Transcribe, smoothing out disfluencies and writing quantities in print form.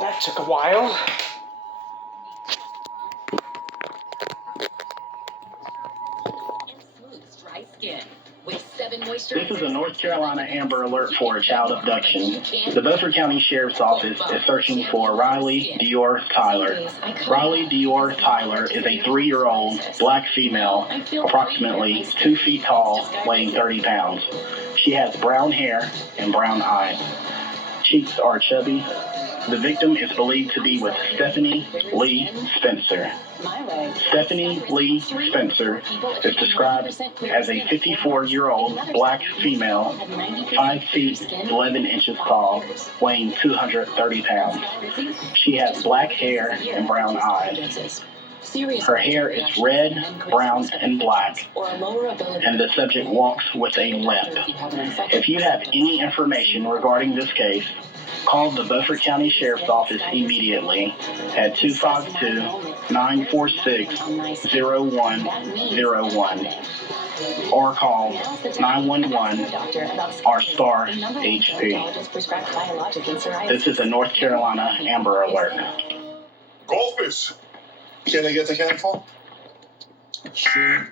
That took a while. This is a North Carolina Amber Alert for a child abduction. The Beaufort County Sheriff's Office is searching for Riley Dior Tyler. Riley Dior Tyler is a 3-year-old black female, approximately 2 feet tall, weighing 30 pounds. She has brown hair and brown eyes. Cheeks are chubby. The victim is believed to be with Stephanie Lee Spencer. Stephanie Lee Spencer is described as a 54-year-old black female, 5 feet 11 inches tall, weighing 230 pounds. She has black hair and brown eyes. Her hair is red, brown, and black, and the subject walks with a limp. If you have any information regarding this case, call the Beaufort County Sheriff's Office immediately at 252-946-0101 or call 911 or star HP. This is a North Carolina Amber Alert. Goldfish! Can I get the handful? Sure.